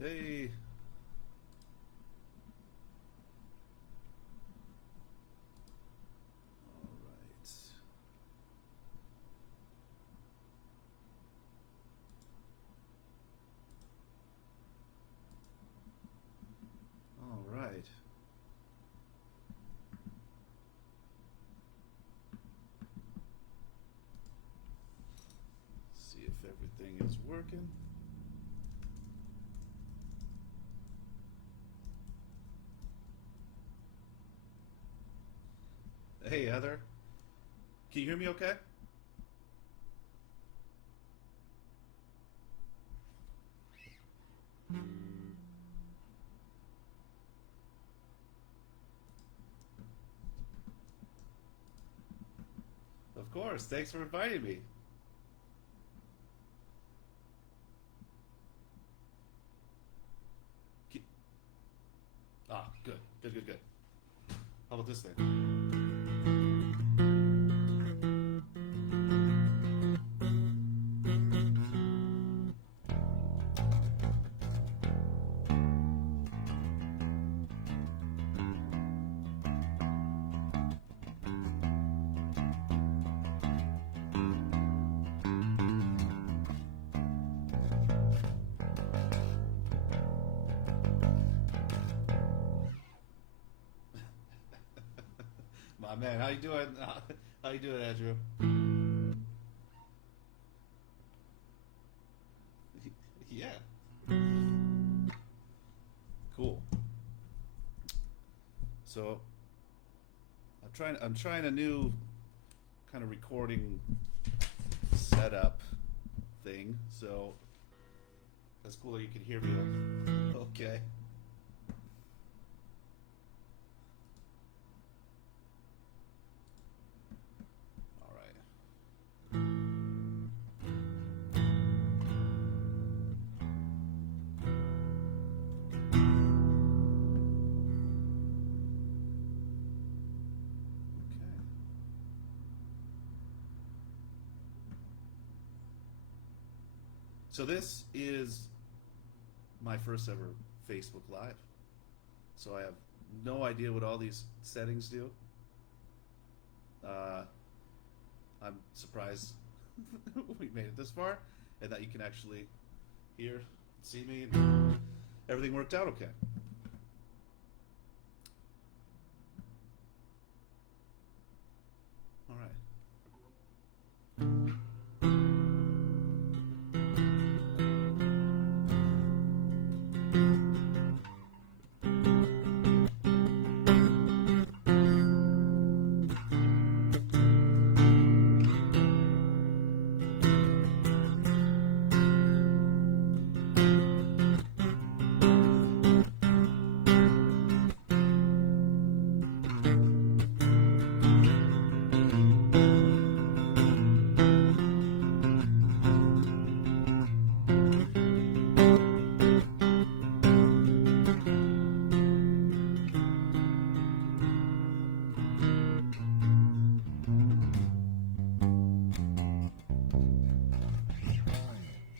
Hey. All right. All right. See if everything is working. Hey, Heather. Can you hear me okay? Of course. Thanks for inviting me. Ki- Good. Good, good, good. How about this thing? My man, how you doing? How you doing, Andrew? Yeah. Cool. So I'm trying a new kind of recording setup thing. So that's cool that you can hear me. Okay. All right. Okay. So this is my first ever Facebook Live. So I have no idea what all these settings do. Uh, I'm surprised we made it this far and that you can actually hear, see me, and everything worked out okay. All right.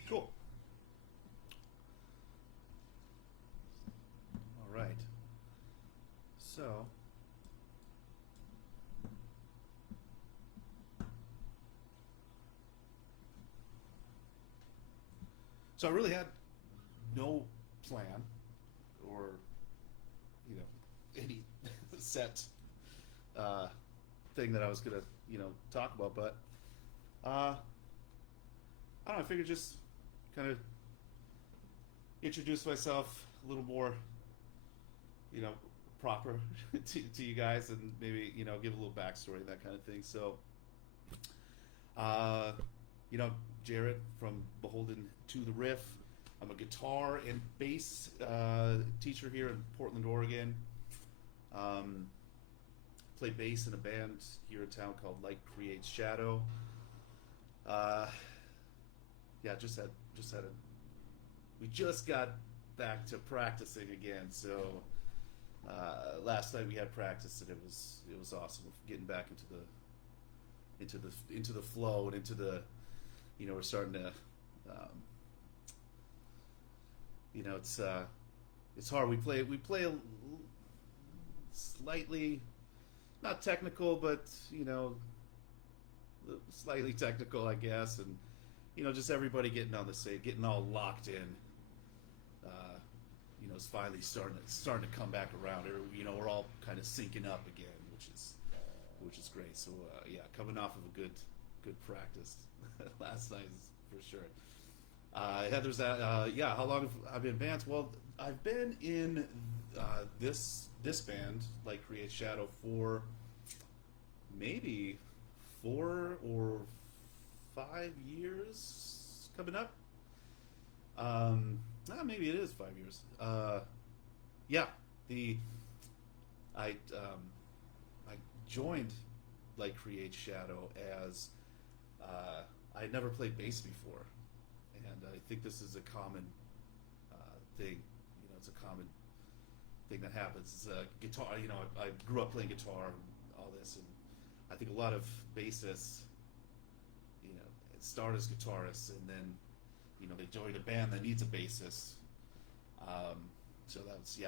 Cool. All right. So, so I really had no plan or any set uh, thing that I was gonna talk about, but I don't know. I figured just kind of introduce myself a little more, you know, proper to you guys, and maybe give a little backstory, that kind of thing. So, uh, Jered from Beholden to the Riff. I'm a guitar and bass teacher here in Portland, Oregon. Um, Play bass in a band here in town called Light Creates Shadow. Uh, yeah, just had a. We just got back to practicing again, so last night we had practice and it was awesome. Getting back into the flow and into the, we're starting to, um, it's hard. We play a slightly not technical, but slightly technical, I guess, and just everybody getting on the stage, getting all locked in. Is finally starting to come back around. We're all kind of syncing up again, which is great. So yeah, coming off of a good practice last night is for sure. Heather's yeah. How long have I been in bands? Well, I've been in this band, like Create Shadow, for maybe 4 or 5 years coming up. Maybe it is 5 years. Yeah, I joined like Create Shadow as I had never played bass before, and I think this is a common thing. It's a common thing that happens. Guitar. I grew up playing guitar and all this, and I think a lot of bassists, start as guitarists and then they join a band that needs a bassist. So that's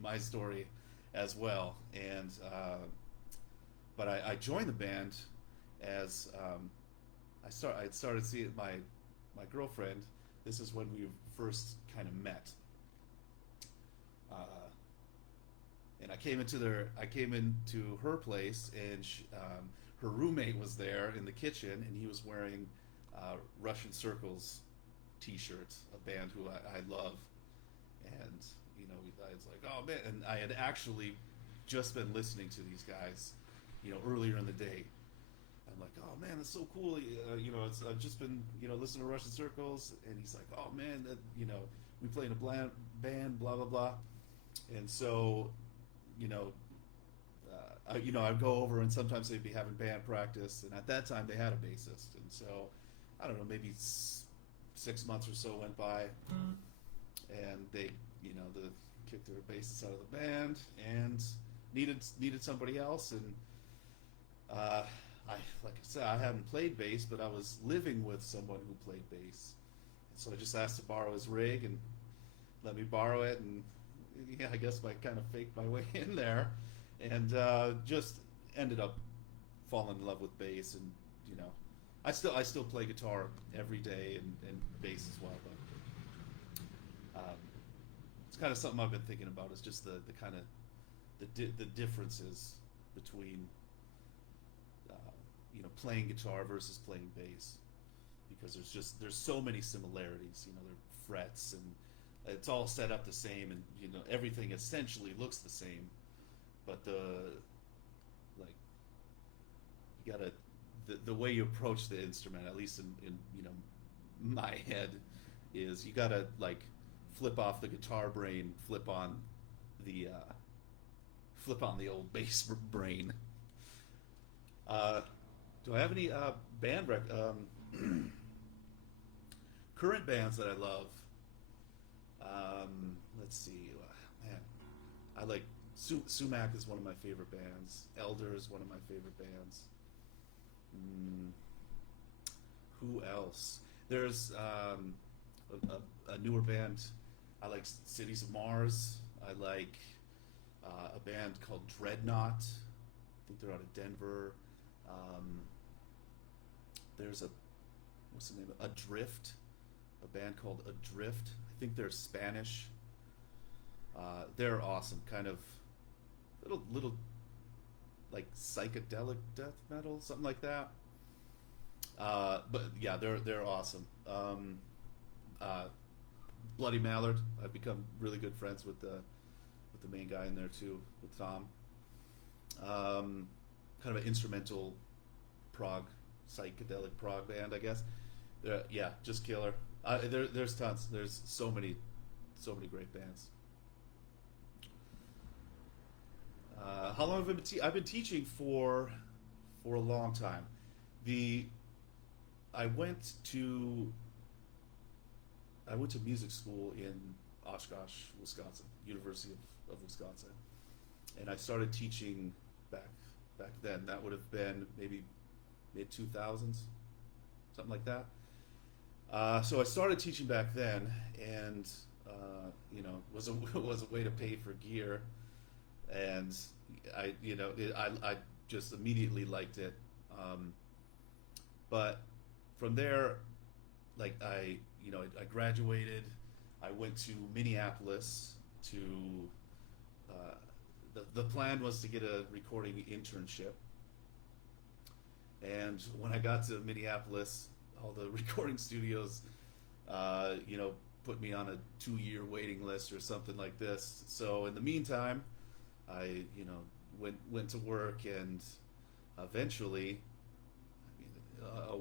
my story as well. And but I joined the band as I started seeing my girlfriend. This is when we first kind of met. And I came into her place, and her roommate was there in the kitchen, and he was wearing Russian Circles T-shirt, a band who I love, and I was like, oh man, and I had actually just been listening to these guys, earlier in the day. I'm like, oh man, that's so cool. I've just been listening to Russian Circles, and he's like, oh man, that we play in a band, blah blah blah, and so I'd go over, and sometimes they'd be having band practice, and at that time they had a bassist, and so I don't know, maybe 6 months or so went by, and they kicked their bassist out of the band and needed somebody else, and like I said, I hadn't played bass, but I was living with someone who played bass, and so I just asked to borrow his rig and let me borrow it, and yeah, I guess I kind of faked my way in there, and just ended up falling in love with bass, and I still play guitar every day and bass as well, but it's kind of something I've been thinking about, is just the kind of the differences between playing guitar versus playing bass, because there's so many similarities. They're frets, and it's all set up the same, and everything essentially looks the same, but you gotta the way you approach the instrument, at least in my head, is you gotta flip off the guitar brain, flip on the old bass brain. Do I have any band current bands that I love? Let's see, man. I like Sumac is one of my favorite bands. Elder is one of my favorite bands. Who else? There's a newer band. I like Cities of Mars. I like a band called Dreadnought. I think they're out of Denver. There's what's the name of it? Adrift, a band called Adrift. I think they're Spanish. They're awesome, kind of little like psychedelic death metal, something like that. But yeah, they're awesome. Bloody Mallard. I've become really good friends with the main guy in there too, with Tom. Kind of an instrumental psychedelic prog band, I guess. Yeah, just killer. There's tons. There's so many great bands. How long have I been I've been teaching for a long time. I went to music school in Oshkosh, Wisconsin, University of Wisconsin, and I started teaching back then. That would have been maybe mid-2000s, something like that. So I started teaching back then, and was a was a way to pay for gear, and I just immediately liked it. But from there, like I graduated. I went to Minneapolis to. The plan was to get a recording internship, and when I got to Minneapolis, all the recording studios, put me on a 2-year waiting list or something like this. So in the meantime, I went to work, and eventually, a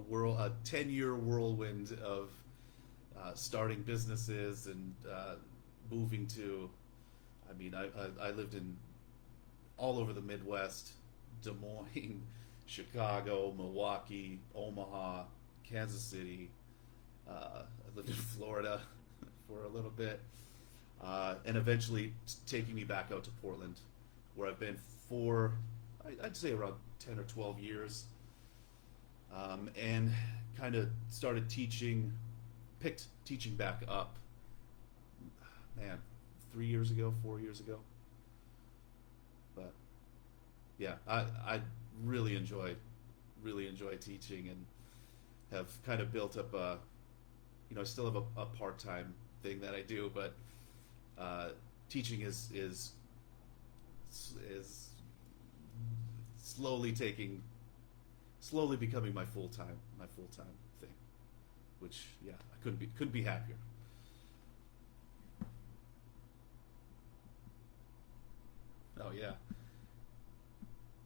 10-year whirlwind of starting businesses and moving to. I lived in all over the Midwest, Des Moines, Chicago, Milwaukee, Omaha, Kansas City. I lived in Florida for a little bit, and eventually taking me back out to Portland, where I've been for, I'd say around 10 or 12 years, and kind of started picked teaching back up, man, 3 years ago, 4 years ago. But yeah, I really enjoy teaching, and have kind of built up I still have a part-time thing that I do, but teaching is slowly becoming my full-time thing, which, yeah, I couldn't be happier. Oh yeah,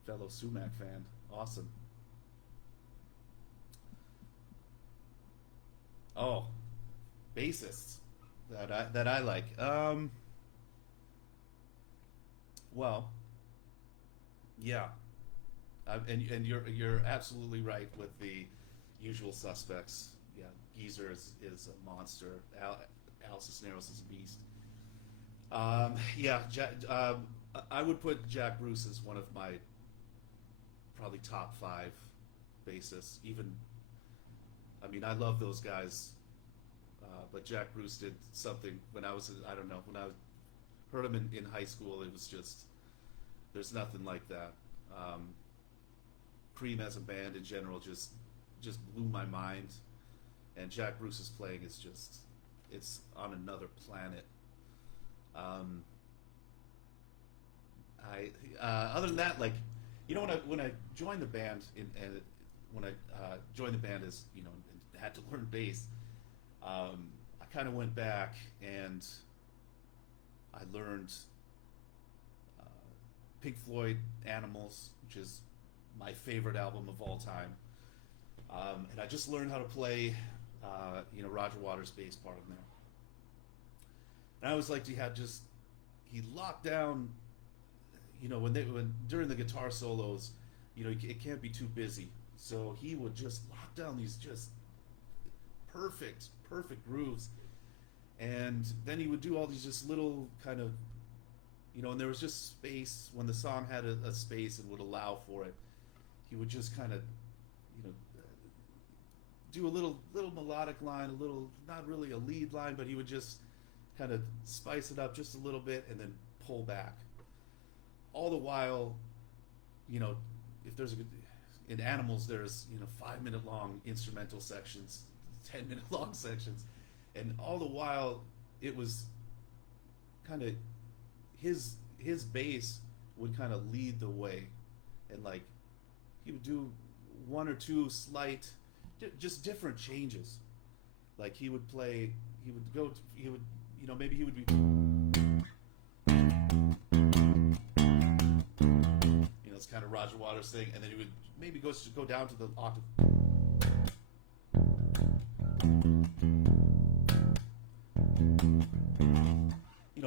fellow Sumac fan, awesome. Oh, bassists that I like. Well, yeah, and you're absolutely right with the usual suspects. Yeah, Geezer is a monster. Alice Cisneros is a beast. Yeah, I would put Jack Bruce as one of my probably top 5 bassists. Even, I love those guys, but Jack Bruce did something when I was, I don't know, when I heard him in high school. It was just, there's nothing like that. Cream as a band in general just blew my mind, and Jack Bruce's playing is just, it's on another planet. Other than that, like, when I joined the band, when I joined the band as and had to learn bass, I kind of went back and I learned Pink Floyd Animals, which is my favorite album of all time, and I just learned how to play Roger Waters' bass part in there. And I always liked he locked down, when during the guitar solos, it can't be too busy. So he would just lock down these just perfect grooves. And then he would do all these just little kind of, and there was just space when the song had a space and would allow for it. He would just kind of, do a little melodic line, a little, not really a lead line, but he would just kind of spice it up just a little bit and then pull back. All the while, if there's in Animals, there's 5-minute long instrumental sections, 10-minute long sections, and all the while it was kind of his bass would kind of lead the way, and like he would do 1 or 2 slight, just different changes. Like he would maybe he would be, it's kind of Roger Waters thing, and then he would maybe go down to the octave,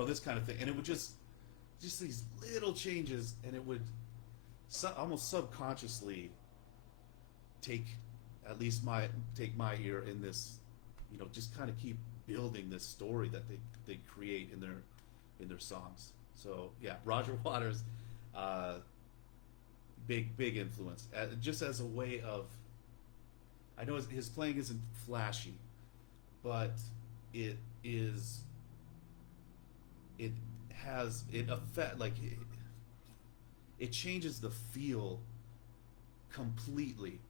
this kind of thing, and it would just these little changes, and it would almost subconsciously take my ear in this, just kind of keep building this story that they create in their songs. So yeah, Roger Waters, big influence, just as a way of, I know his playing isn't flashy, but it is it has it affect like it changes the feel completely,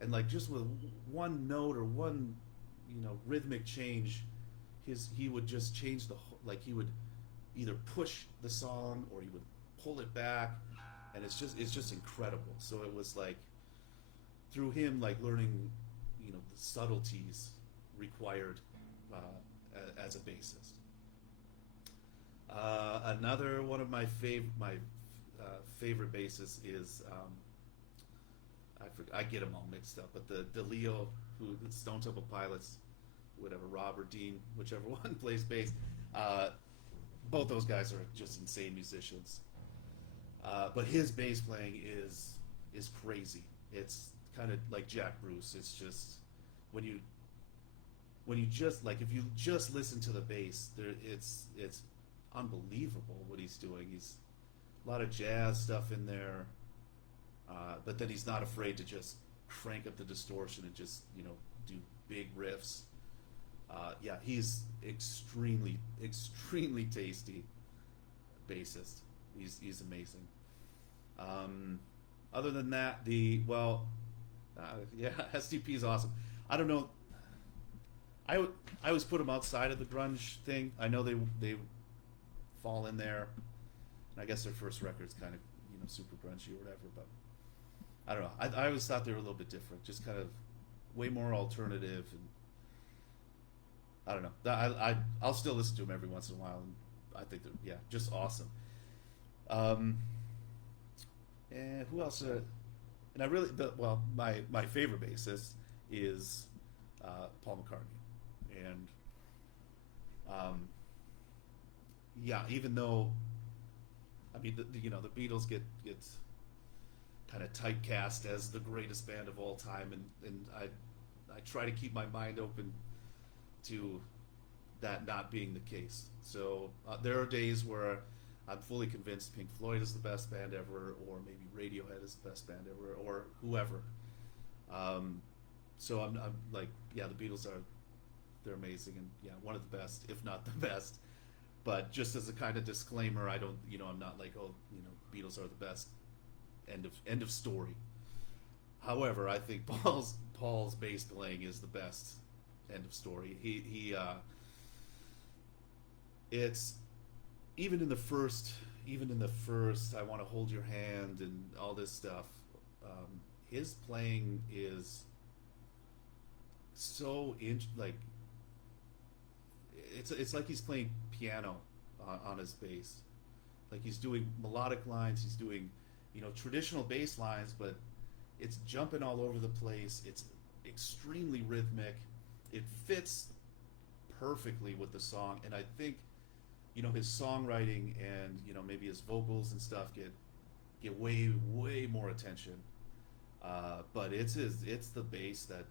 and like just with one note or one rhythmic change, he would just change like he would either push the song or he would pull it back, and it's just incredible. So it was like through him, like learning the subtleties required as a bassist. Another one of my favorite bassists is I get them all mixed up, but the DeLeo, who Stone Temple Pilots, whatever, Rob or Dean, whichever one plays bass. Both those guys are just insane musicians. But his bass playing is crazy. It's kind of like Jack Bruce. It's just when you just like if you just listen to the bass, it's unbelievable what he's doing. He's a lot of jazz stuff in there, but then he's not afraid to just crank up the distortion and just do big riffs. Yeah, he's extremely tasty bassist. He's amazing. Other than that, STP is awesome. I don't know. I always put them outside of the grunge thing. I know they fall in there. And I guess their first record's kind of super grungy or whatever, but I don't know. I always thought they were a little bit different, just kind of way more alternative, and I don't know. I'll still listen to them every once in a while, and I think they're just awesome. And who else? And I really my favorite bassist is Paul McCartney, and even though the Beatles get kind of typecast as the greatest band of all time, and I try to keep my mind open to that not being the case. So there are days where I'm fully convinced Pink Floyd is the best band ever, or maybe Radiohead is the best band ever, or whoever. So I'm like, the Beatles they're amazing, and one of the best, if not the best. But just as a kind of disclaimer, I don't, I'm not like, Beatles are the best. End of story. However, I think Paul's bass playing is the best. End of story. It's even in the first I Want to Hold Your Hand and all this stuff. His playing is so like it's like he's playing piano on his bass. Like he's doing melodic lines, he's doing traditional bass lines, but it's jumping all over the place. It's extremely rhythmic. It fits perfectly with the song, and I think his songwriting and maybe his vocals and stuff get way more attention. But it's the bass that,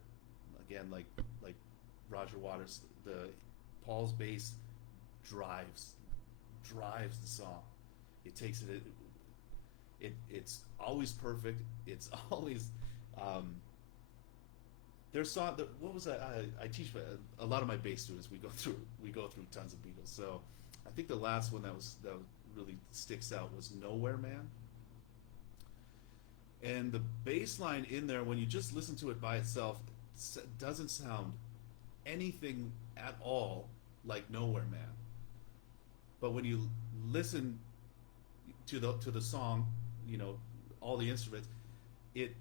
again, like Roger Waters, Paul's bass drives the song. It takes it's always perfect. It's always there's song. What was that? I teach a lot of my bass students. We go through tons of Beatles. So I think the last one that really sticks out was Nowhere Man. And the bass line in there, when you just listen to it by itself, doesn't sound anything at all like Nowhere Man. But when you listen to the song, all the instruments, it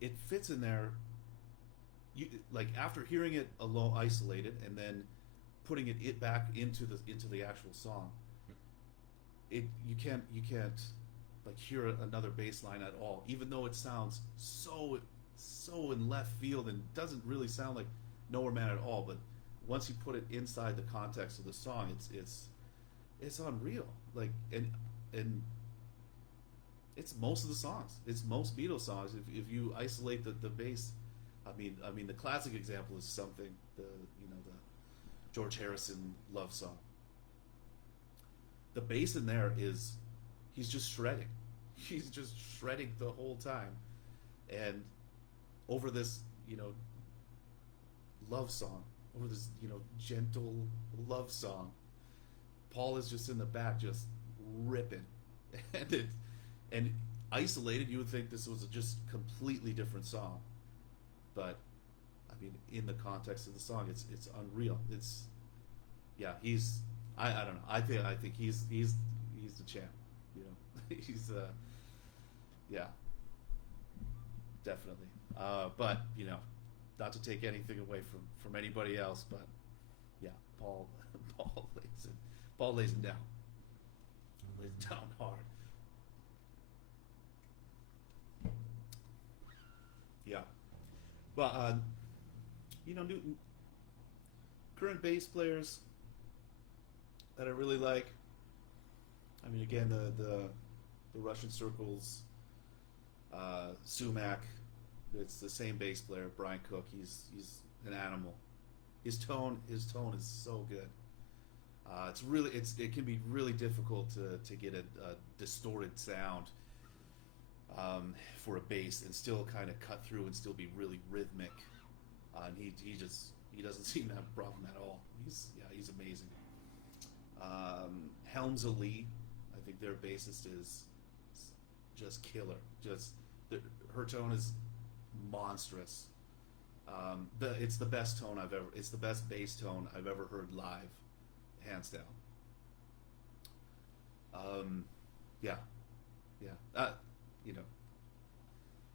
it fits in there. You like after hearing it alone, isolated, and then putting it back into the actual song. You can't like hear another bass line at all, even though it sounds so in left field and doesn't really sound like Nowhere Man at all. But once you put it inside the context of the song, it's unreal. Like and it's most of the songs. It's most Beatles songs. If you isolate the bass, I mean the classic example is Something, the George Harrison love song. The bass in there he's just shredding. He's just shredding the whole time, and over this love song over this, gentle love song. Paul is just in the back, just ripping, and isolated, you would think this was a just completely different song, but I mean, in the context of the song, it's unreal. It's yeah, he's I don't know. I think he's the champ. He's yeah, definitely. But not to take anything away from anybody else, but yeah, Paul Paul lays it down, hard. Yeah. Well, new current bass players that I really like. I mean, again, the Russian Circles, Sumac. It's the same bass player, Brian Cook. He's an animal. His tone is so good. It can be really difficult to get a distorted sound for a bass and still kind of cut through and still be really rhythmic. And he doesn't seem to have a problem at all. He's amazing. Helmsa Lee, I think their bassist is just killer. Her tone is monstrous. It's the best tone I've ever. It's the best bass tone I've ever heard live, hands down. Yeah.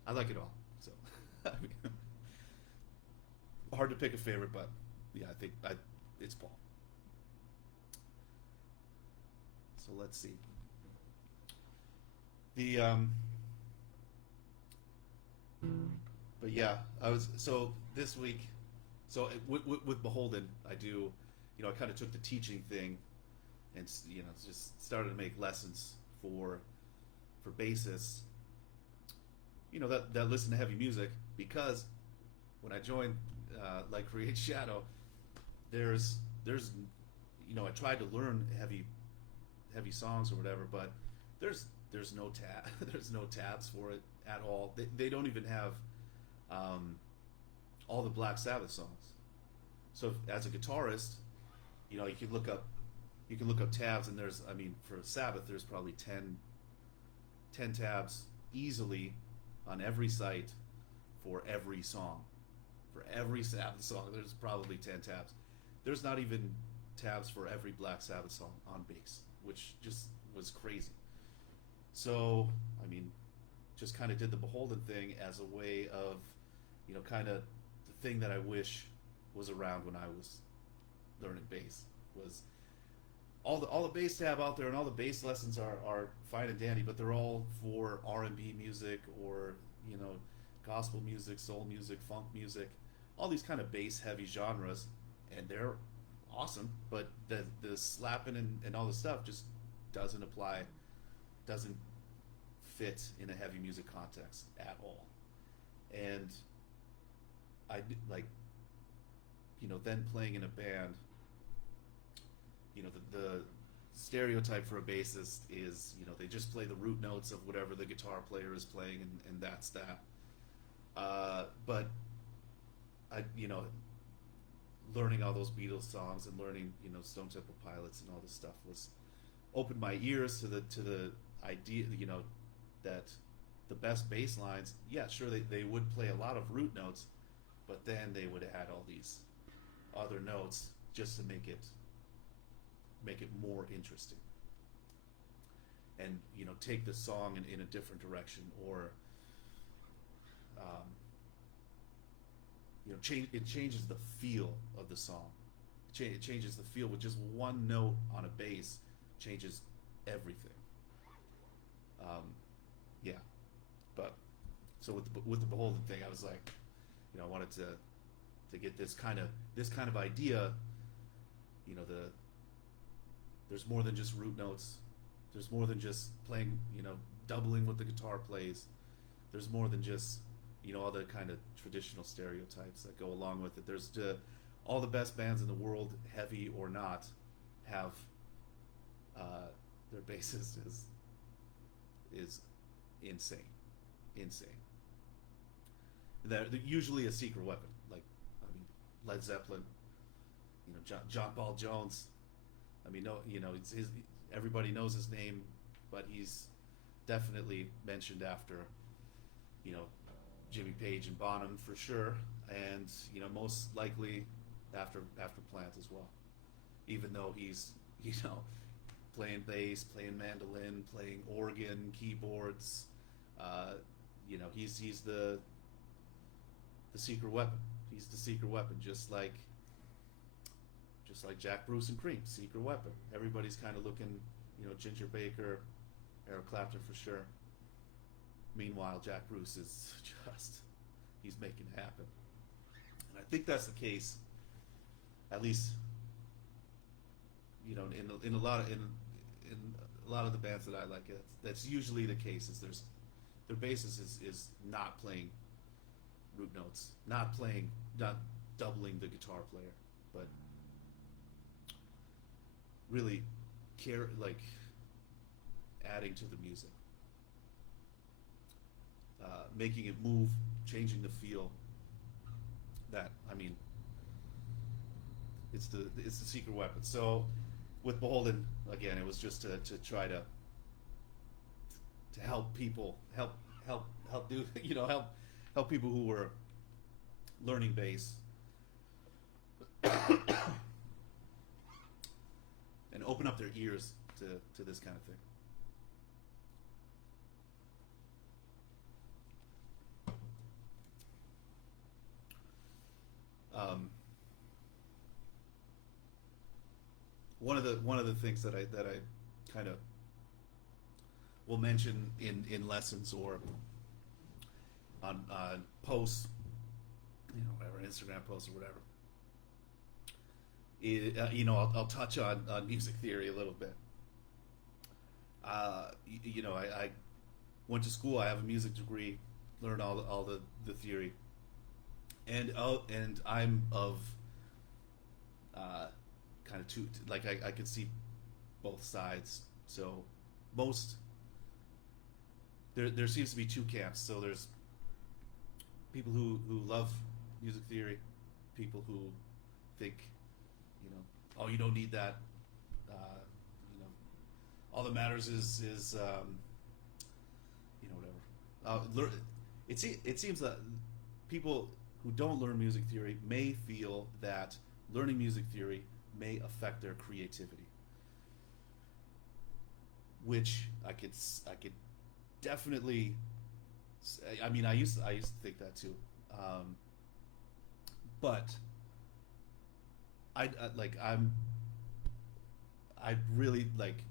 I like it all. So, hard to pick a favorite, but yeah, I think it's Paul. So let's see. But yeah, this week. So with Beholden, I do. I kind of took the teaching thing, and just started to make lessons for bassists. That listen to heavy music, because when I joined like Create Shadow, there's I tried to learn heavy songs or whatever, but there's no there's no tabs for it at all. They don't even have all the Black Sabbath songs. So as a guitarist, you can look up tabs, and for Sabbath there's probably 10 tabs easily on every site for every song. For every Sabbath song, there's probably 10 tabs. There's not even tabs for every Black Sabbath song on bass, which just was crazy. So, just kind of did the Beholden thing as a way of, kind of the thing that I wish was around when I was learning bass, was all the bass tab out there, and all the bass lessons are fine and dandy, but they're all for R&B music, or gospel music, soul music, funk music, all these kind of bass heavy genres, and they're awesome, but the slapping and all the stuff just doesn't fit in a heavy music context at all. And I then playing in a band, the stereotype for a bassist is, they just play the root notes of whatever the guitar player is playing, and that's that. But I, learning all those Beatles songs and learning, Stone Temple Pilots and all this stuff opened my ears to the idea, that the best bass lines, yeah, sure, they would play a lot of root notes, but then they would add all these other notes just to make it more interesting, and take the song in a different direction, or it changes the feel of the song. It changes the feel with just one note on a bass, changes everything. Yeah, but so with the Beholden thing, I was like, I wanted to get this kind of idea. There's more than just root notes. There's more than just playing, doubling what the guitar plays. There's more than just, all the kind of traditional stereotypes that go along with it. There's all the best bands in the world, heavy or not, have their bassist is insane. They're usually a secret weapon. Like, Led Zeppelin, John Paul Jones. I mean, no, everybody knows his name, but he's definitely mentioned after, you know, Jimmy Page and Bonham for sure, and most likely after Plant as well. Even though he's playing bass, playing mandolin, playing organ, keyboards, he's the secret weapon. He's the secret weapon, just like Jack Bruce and Cream, secret weapon. Everybody's kind of looking, Ginger Baker, Eric Clapton for sure. Meanwhile, Jack Bruce is he's making it happen. And I think that's the case, at least, in a lot of the bands that I like. That's usually the case. Is their basis is not playing root notes, not doubling the guitar player, but really adding to the music, making it move, changing the feel. It's the secret weapon. So with Beholden, again, it was just to try to help people, help people who were learning bass and open up their ears to this kind of thing. One of the things that I kind of will mention in lessons or on posts, whatever, Instagram posts or whatever, I'll touch on music theory a little bit. I went to school. I have a music degree, learned all the theory, and I'm of kind of two. Like I could see both sides. So there seems to be two camps. So there's people who love music theory, people who think, oh, you don't need that. All that matters is whatever. It seems that people who don't learn music theory may feel that learning music theory may affect their creativity, which I could definitely. I mean, I used to think that too, but I really like,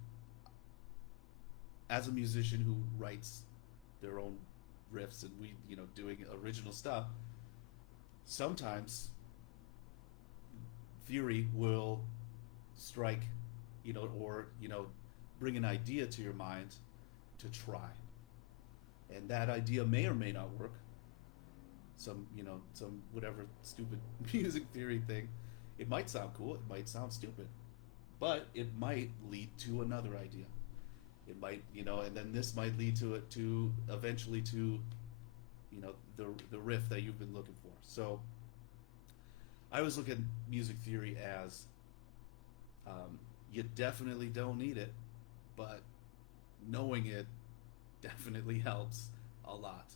as a musician who writes their own riffs and we doing original stuff, sometimes theory will strike, or bring an idea to your mind to try, and that idea may or may not work. Some whatever stupid music theory thing, it might sound cool, it might sound stupid, but it might lead to another idea. It might, and then this might lead to eventually to, the riff that you've been looking for. So I always look at music theory as, you definitely don't need it, but knowing it definitely helps a lot.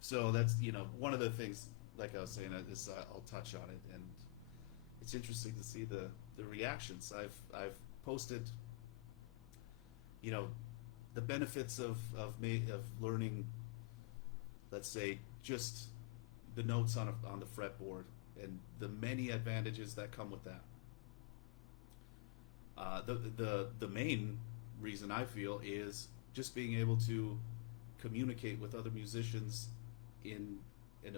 So that's, one of the things, like I was saying, is I'll touch on it, and it's interesting to see the reactions. I've posted, the benefits of learning, let's say, just the notes on the fretboard, and the many advantages that come with that. The main reason I feel is just being able to communicate with other musicians in an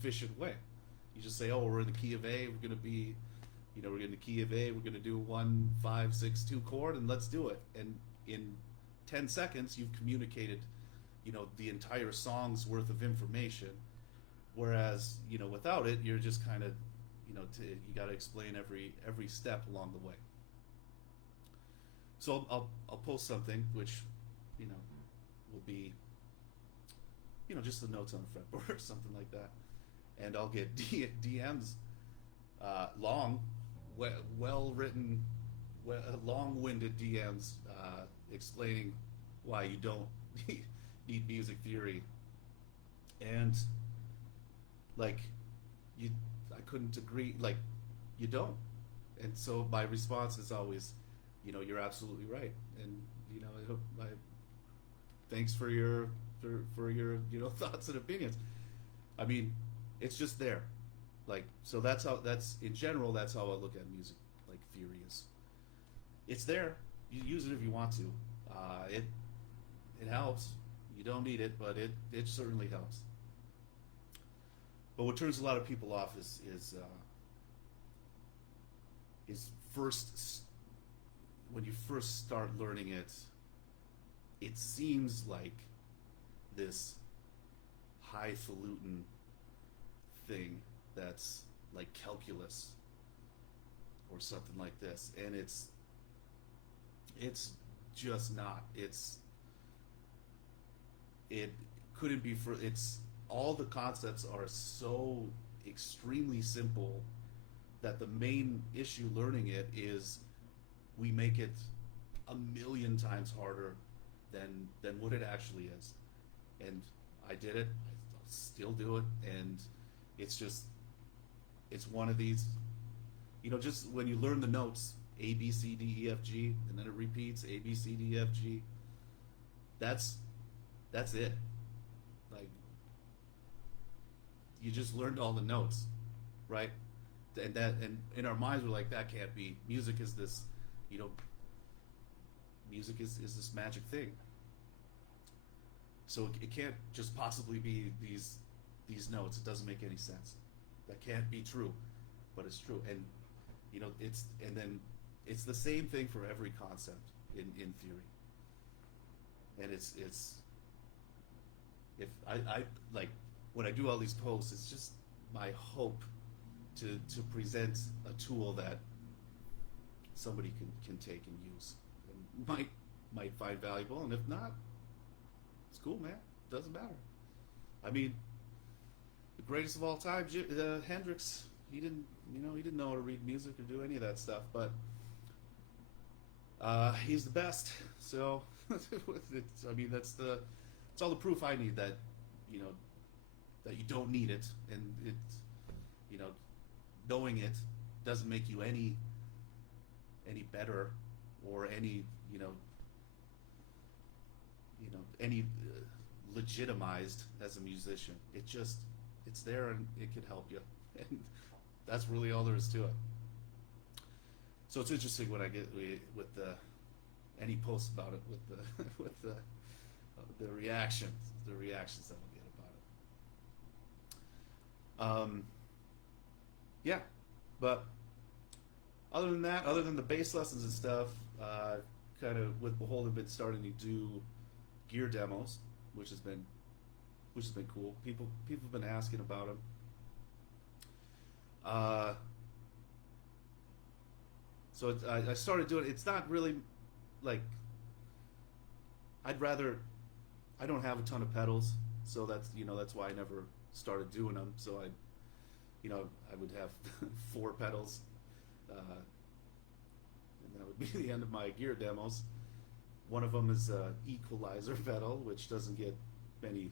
efficient way. You just say, oh, we're in the key of A, we're going to be, we're in the key of A, we're going to do 1 5 6 2 chord, and let's do it. And in 10 seconds, you've communicated, the entire song's worth of information. Whereas, without it, you're just kind of, you got to explain every step along the way. So I'll post something which, will be, just the notes on the fretboard or something like that, and I'll get DMs long, well written, long-winded DMs explaining why you don't need music theory, and like you, I couldn't agree. Like you don't, and so my response is always, you're absolutely right, and thanks for your for your thoughts and opinions. I mean, it's just there. Like, so that's in general, that's how I look at music, like theory is. It's there. You use it if you want to. It helps. You don't need it, but it certainly helps. But what turns a lot of people off is first when you first start learning it. It seems like this highfalutin thing that's like calculus or something like this, and it's just not. It couldn't be. It's all the concepts are so extremely simple that the main issue learning it is we make it a million times harder than what it actually is. And I did it. I still do it, and it's one of these. Just when you learn the notes, A, B, C, D, E, F, G, and then it repeats A, B, C, D, E, F, G. That's it. Like, you just learned all the notes, right? And in our minds we're like, that can't be. Music is this, music is this magic thing. So it can't just possibly be these notes. It doesn't make any sense. That can't be true, but it's true. And it's the same thing for every concept in theory. And it's if I like when I do all these posts, it's just my hope to present a tool that somebody can take and use and might find valuable, and if not, it's cool, man. Doesn't matter. I mean, the greatest of all time, Hendrix. He didn't know how to read music or do any of that stuff, but he's the best. So that's all the proof I need that that you don't need it, and knowing it doesn't make you any better or any any legitimized as a musician. It's there, and it can help you, and that's really all there is to it. So it's interesting when I get with any post about it with the reactions that I'll get about it. Yeah, but other than that, other than the bass lessons and stuff, kind of with Beholden been starting to do gear demos, which has been cool. People have been asking about them. So I started doing it. It's not really like I don't have a ton of pedals, so that's why I never started doing them. So I would have 4 pedals, and that would be the end of my gear demos. One of them is a equalizer pedal, which doesn't get many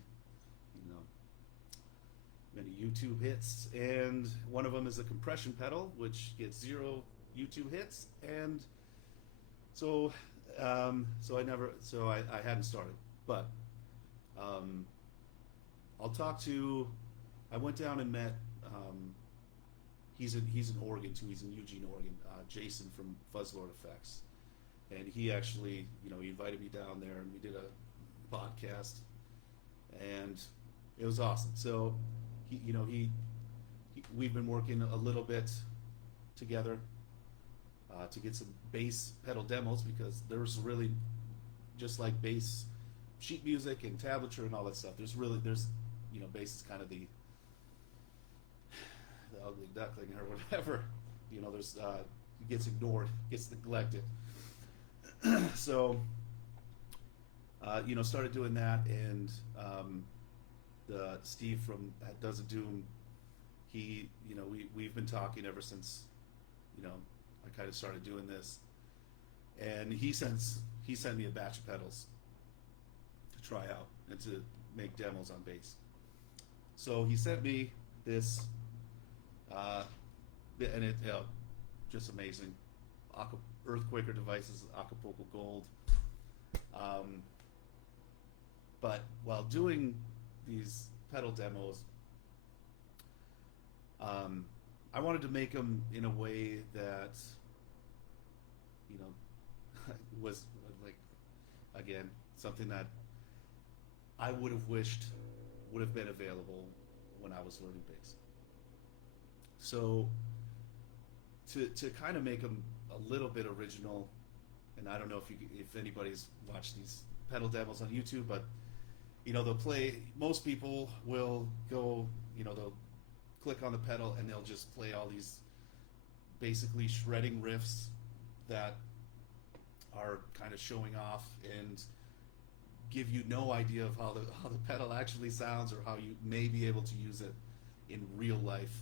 YouTube hits, and one of them is a compression pedal, which gets 0 YouTube hits, and so I hadn't started, but I went down and met. He's in Oregon too. He's in Eugene, Oregon. Jason from Fuzzlord Effects, and he actually he invited me down there, and we did a podcast, and it was awesome. So we've been working a little bit together to get some bass pedal demos, because there's really just like bass sheet music and tablature and all that stuff. There's bass is kind of the ugly duckling or whatever. There's it gets ignored, gets neglected. So started doing that, and the Steve from Does a Doom, we've been talking ever since, I kind of started doing this, and he sent me a batch of pedals to try out and to make demos on bass. So he sent me this, and it just amazing. Earthquaker Devices Acapulco Gold. But while doing these pedal demos, I wanted to make them in a way that, was like, again, something that I would have wished would have been available when I was learning bass. So to kind of make them a little bit original, and I don't know if anybody's watched these pedal demos on YouTube, but they'll play. Most people will go, they'll click on the pedal and they'll just play all these basically shredding riffs that are kind of showing off and give you no idea of how the pedal actually sounds, or how you may be able to use it in real life,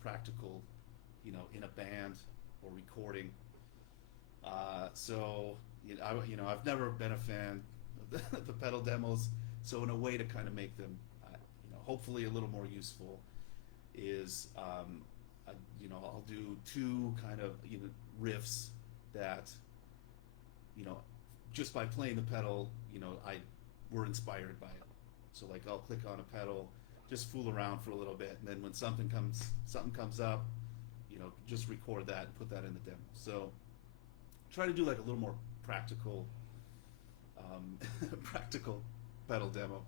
practical, in a band or recording. So I've never been a fan of the pedal demos. So in a way to kind of make them, hopefully a little more useful, is I'll do two kind of riffs that just by playing the pedal, we're inspired by it. So like I'll click on a pedal, just fool around for a little bit, and then when something comes up, just record that and put that in the demo. So try to do like a little more practical practical pedal demo.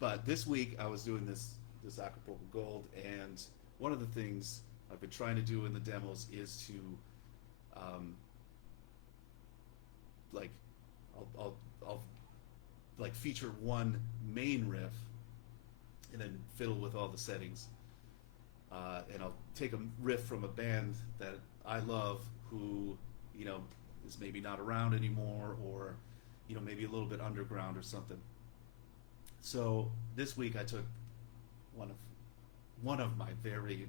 But this week I was doing this Acapulco Gold, and one of the things I've been trying to do in the demos is to I'll like feature one main riff and then fiddle with all the settings, and I'll take a riff from a band that I love who is maybe not around anymore, or maybe a little bit underground or something. So this week I took one of my very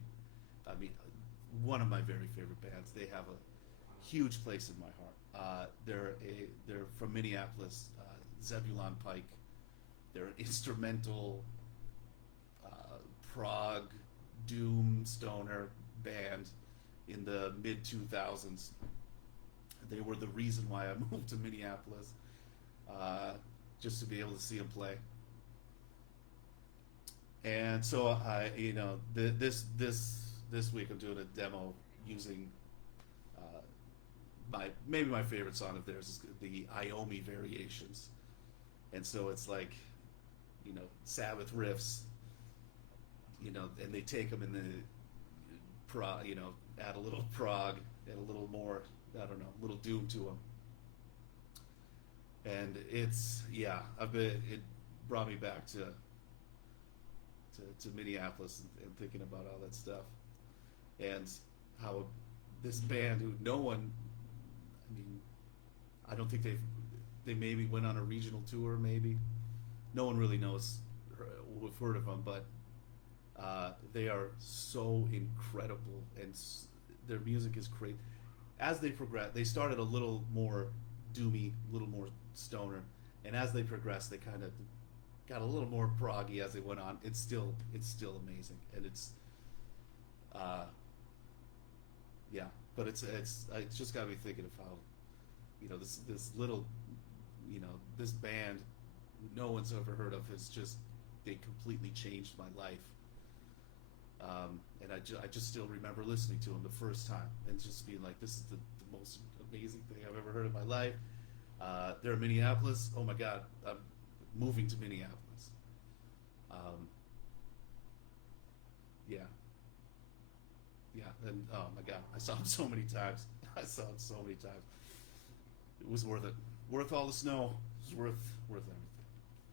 favorite bands. They have a huge place in my heart. They're from Minneapolis, Zebulon Pike. They're an instrumental prog doom stoner band in the mid 2000s. They were the reason why I moved to Minneapolis, just to be able to see them play. And so this week I'm doing a demo using maybe my favorite song of theirs is the Iomi Variations, and so it's like Sabbath riffs, and they take them in the add a little prog and a little more, a little doom to them, and it brought me back to Minneapolis and thinking about all that stuff, and how this band who no one, I don't think they maybe went on a regional tour, maybe no one really knows we've heard of them, but they are so incredible, and their music is great. As they progress, they started a little more doomy, a little more stoner, and as they progressed, they kind of got a little more proggy as they went on. It's still amazing, and it's but it's just got me thinking of how this little this band who no one's ever heard of they completely changed my life, and I just still remember listening to them the first time and just being like, this is the most amazing thing I've ever heard in my life. They're in Minneapolis. Oh my God, I'm moving to Minneapolis. And oh my God, I saw him so many times. It was worth it. Worth all the snow. It was worth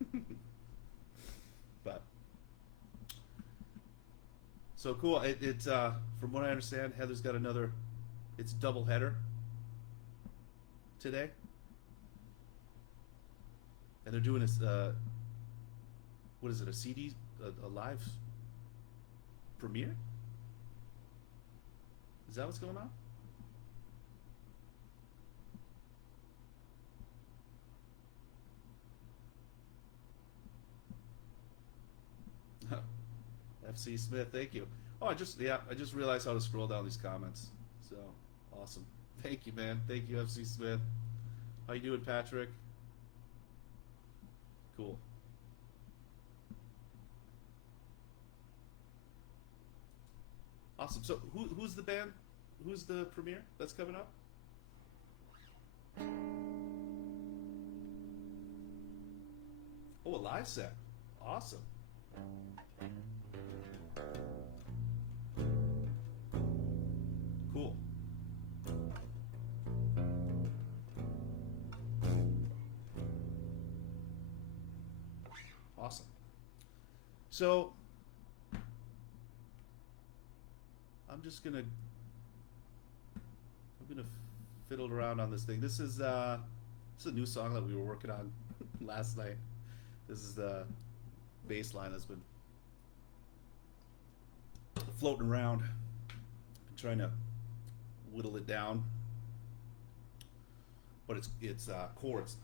everything. But so cool. It's from what I understand, Heather's got it's double header today, and they're doing this. What is it? A CD? A live? premiere? Is that what's going on? FC Smith, thank you. Oh, I just realized how to scroll down these comments. So awesome. Thank you, man. Thank you, FC Smith. How you doing, Patrick? Cool. Awesome. So who's the band? Who's the premiere that's coming up? Oh, a live set. Awesome. Cool. Awesome. So I'm gonna fiddle around on this thing. This is a new song that we were working on last night. This is the bass line that's been floating around. I'm trying to whittle it down, but it's chords.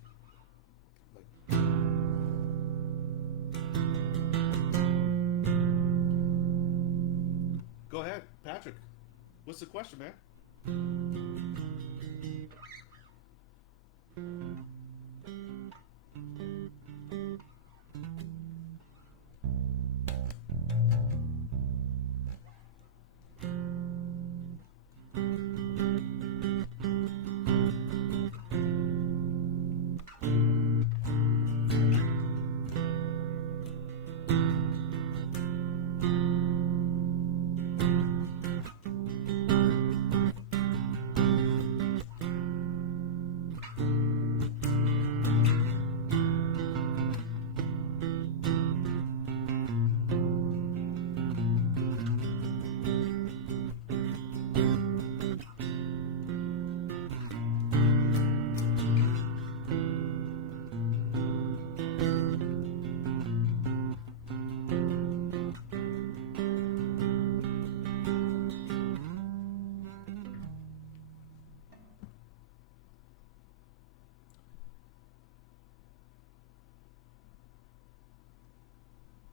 Like, go ahead, Patrick. What's the question, man?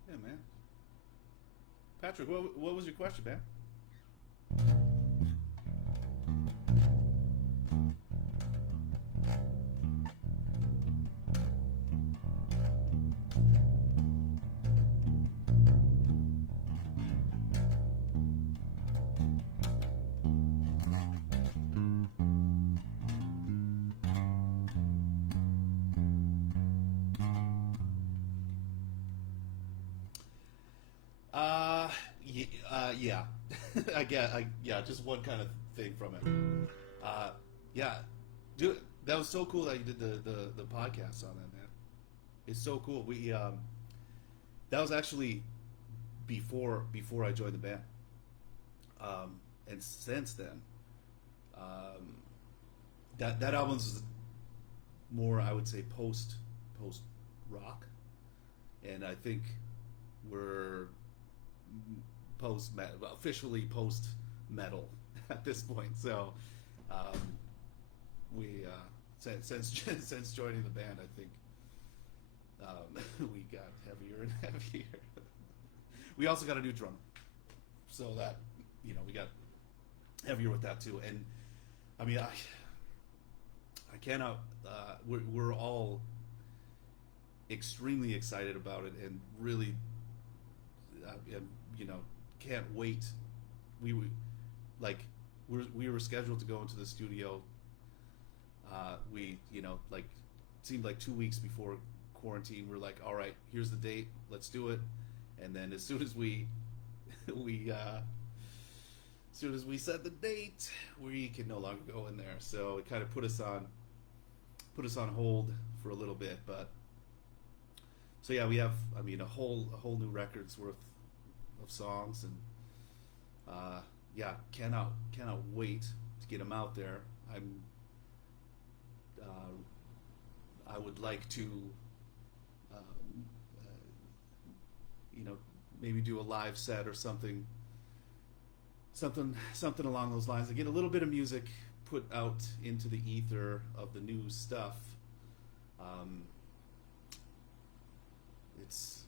Yeah, man. Patrick, what was your question, man? Yeah. Yeah, just one kind of thing from it. Yeah, dude, that was so cool that you did the podcast on that, man. It's so cool. We that was actually before I joined the band, and since then, that album's more, I would say, post rock, and I think we're officially post metal at this point. So we since joining the band, I think we got heavier and heavier. We also got a new drummer, so that we got heavier with that too. And I mean, I cannot. We're all extremely excited about it, and really, can't wait. We were scheduled to go into the studio. Seemed like 2 weeks before quarantine. We're like, all right, here's the date. Let's do it. And then as soon as we set the date, we can no longer go in there. So it kind of put us on hold for a little bit. But so yeah, we have a whole new record's worth of songs, and cannot wait to get them out there. I would like to maybe do a live set or something something along those lines. I get a little bit of music put out into the ether of the new stuff. It's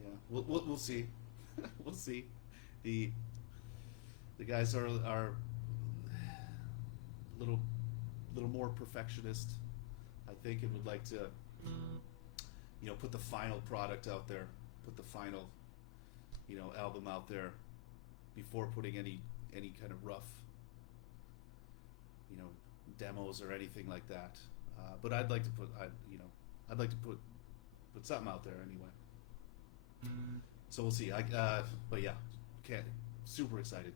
yeah, we'll see. We'll see. The guys are a little more perfectionist, I think, and would like to, put the final product out there, put the final, album out there before putting any kind of rough, demos or anything like that. But I'd like to put something out there anyway. So we'll see. But yeah, super excited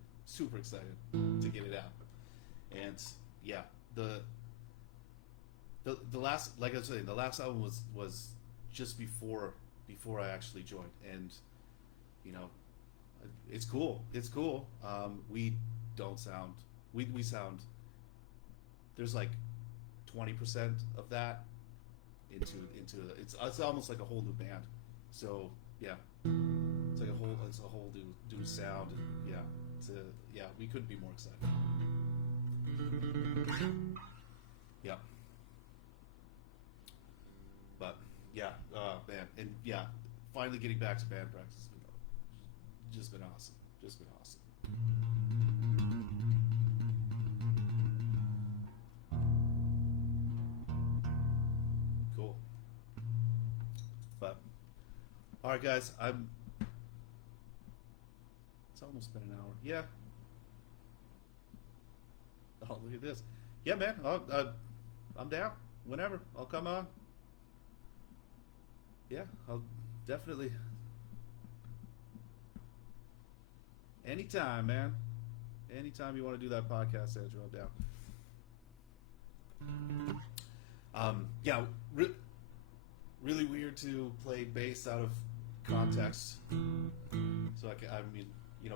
to get it out. And yeah, the last, like I was saying, the last album was just before I actually joined, and it's cool. We don't sound. We sound. There's like 20% of that into it's almost like a whole new band. So yeah, it's a whole new sound. And yeah, we couldn't be more excited. Yeah. But yeah, man, and yeah, finally getting back to band practice has just been awesome. Cool. But all right, guys, it's almost been an hour. Yeah. Oh, look at this. Yeah, man. I'm down. Whenever. I'll come on. Yeah, I'll definitely. Anytime, man. Anytime you want to do that podcast, Andrew, I'm down. Yeah, really weird to play bass out of context. So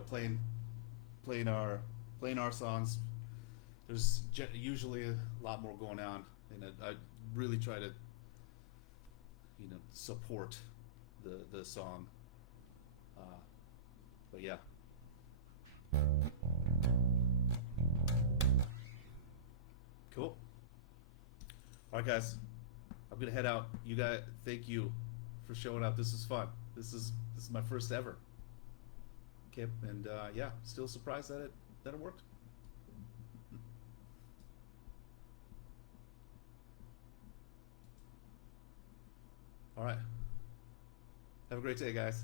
playing our songs. There's usually a lot more going on, and I really try to, support the song. But yeah. Cool. All right, guys. I'm gonna head out. You guys, thank you for showing up. This is fun. This is my first ever. Okay, and yeah, still surprised that it worked. All right. Have a great day, guys.